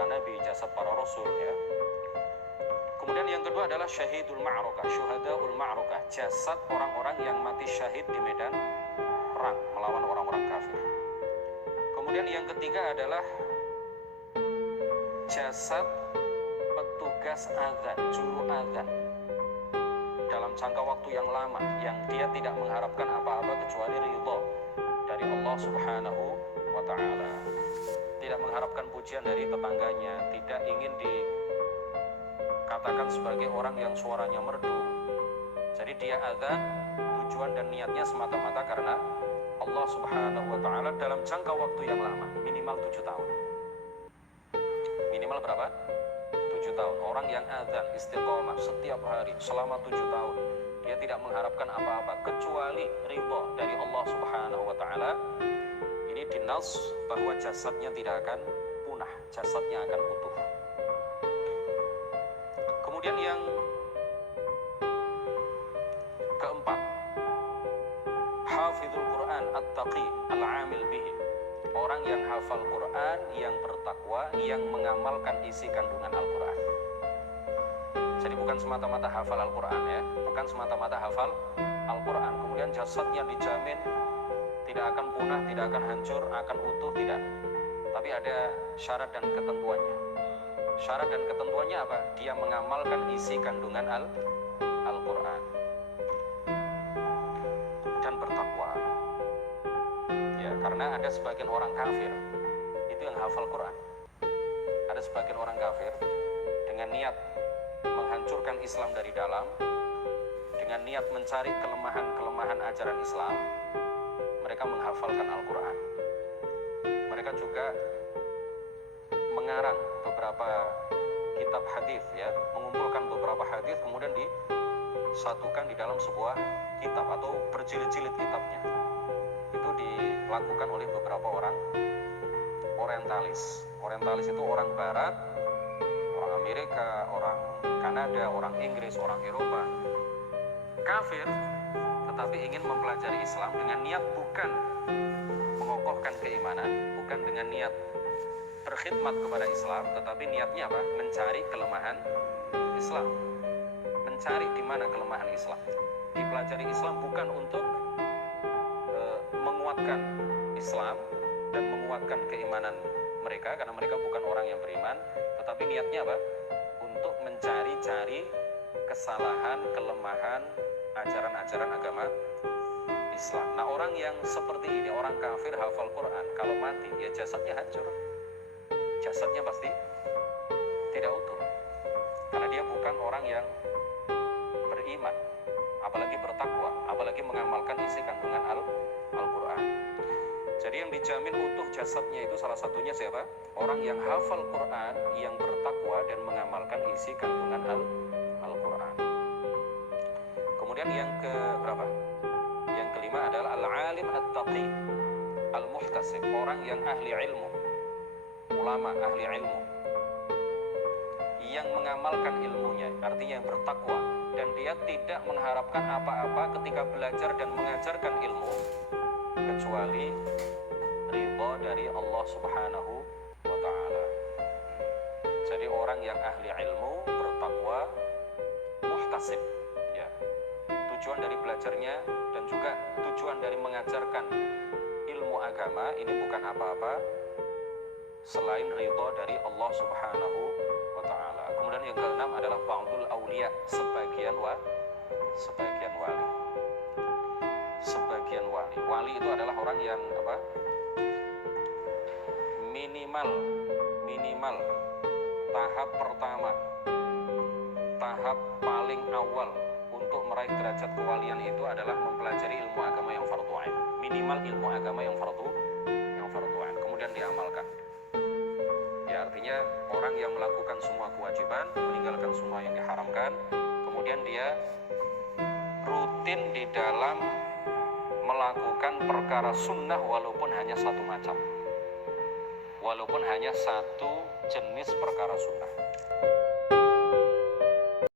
para nabi, jasad para rasul ya. Kemudian yang kedua adalah syahidul ma'rokah, syuhadaul ma'rokah, jasad orang-orang yang mati syahid di medan perang melawan orang-orang kafir. Kemudian yang ketiga adalah jasad petugas azan, juru azan dalam jangka waktu yang lama, yang dia tidak mengharapkan apa-apa kecuali ridha dari Allah Subhanahu wa ta'ala, tidak mengharapkan pujian dari tetangganya, tidak ingin dikatakan sebagai orang yang suaranya merdu. Jadi dia azan tujuan dan niatnya semata-mata karena Allah Subhanahu wa ta'ala dalam jangka waktu yang lama, minimal 7 tahun. Minimal berapa? 7 tahun. Orang yang azan istiqomah setiap hari selama 7 tahun, dia tidak mengharapkan apa-apa kecuali ridha dari Allah Subhanahu wa ta'ala. Ini dinas bahwa jasadnya tidak akan punah, jasadnya akan utuh. Kemudian yang keempat, hafizul Quran at-taqi al-amil bihi, orang yang hafal Quran, yang bertakwa, yang mengamalkan isi kandungan Al-Quran. Jadi bukan semata-mata hafal Al-Quran ya, bukan semata-mata hafal Al-Quran kemudian jasadnya dijamin tidak akan punah, tidak akan hancur, akan utuh, tidak. Tapi ada syarat dan ketentuannya. Syarat dan ketentuannya apa? Dia mengamalkan isi kandungan Al-Quran dan bertakwa. Ya, karena ada sebagian orang kafir itu yang hafal Quran. Ada sebagian orang kafir dengan niat menghancurkan Islam dari dalam, dengan niat mencari kelemahan-kelemahan ajaran Islam, mereka menghafalkan Al-Quran. Mereka juga mengarang beberapa kitab hadis ya, mengumpulkan beberapa hadis kemudian disatukan di dalam sebuah kitab atau berjilid-jilid kitabnya. Itu dilakukan oleh beberapa orang orientalis. Orientalis itu orang barat, orang Amerika, orang Kanada, orang Inggris, orang Eropa, kafir tetapi ingin mempelajari Islam dengan niat bukan mengokohkan keimanan, bukan dengan niat berkhidmat kepada Islam, tetapi niatnya apa? Mencari kelemahan Islam, mencari di mana kelemahan Islam. Dipelajari Islam bukan untuk menguatkan Islam dan menguatkan keimanan mereka, karena mereka bukan orang yang beriman, tetapi niatnya apa? Untuk mencari-cari kesalahan, kelemahan ajaran-ajaran agama Islam. Nah, orang yang seperti ini, orang kafir hafal Quran, kalau mati ya jasadnya hancur, jasadnya pasti tidak utuh, karena dia bukan orang yang beriman, apalagi bertakwa, apalagi mengamalkan isi kandungan Al-Quran. Jadi yang dijamin utuh jasadnya itu salah satunya siapa? Orang yang hafal Quran, yang bertakwa dan mengamalkan isi kandungan Al-Quran. Kemudian yang ke berapa? Yang kelima adalah al-alim at-taqi al-muhtasib, orang yang ahli ilmu, ulama ahli ilmu, yang mengamalkan ilmunya, artinya yang bertakwa, dan dia tidak mengharapkan apa-apa ketika belajar dan mengajarkan ilmu kecuali ridha dari Allah Subhanahu wa ta'ala. Jadi orang yang ahli ilmu, bertakwa, muhtasib ya. Tujuan dari belajarnya dan juga tujuan dari mengajarkan ilmu agama ini bukan apa-apa selain ridha dari Allah Subhanahu wa ta'ala. Kemudian yang keenam adalah ba'dul auliya, sebagian wali. Sebagian wali. Wali itu adalah orang yang apa? Minimal tahap pertama, tahap paling awal untuk meraih derajat kewalian itu adalah mempelajari ilmu agama yang fardhu ain. Minimal ilmu agama yang fardhu ain, kemudian diamalkan. Ya, artinya orang yang melakukan semua kewajiban, meninggalkan semua yang diharamkan, kemudian dia rutin di dalam melakukan perkara sunnah walaupun hanya satu macam, walaupun hanya satu jenis perkara sunnah.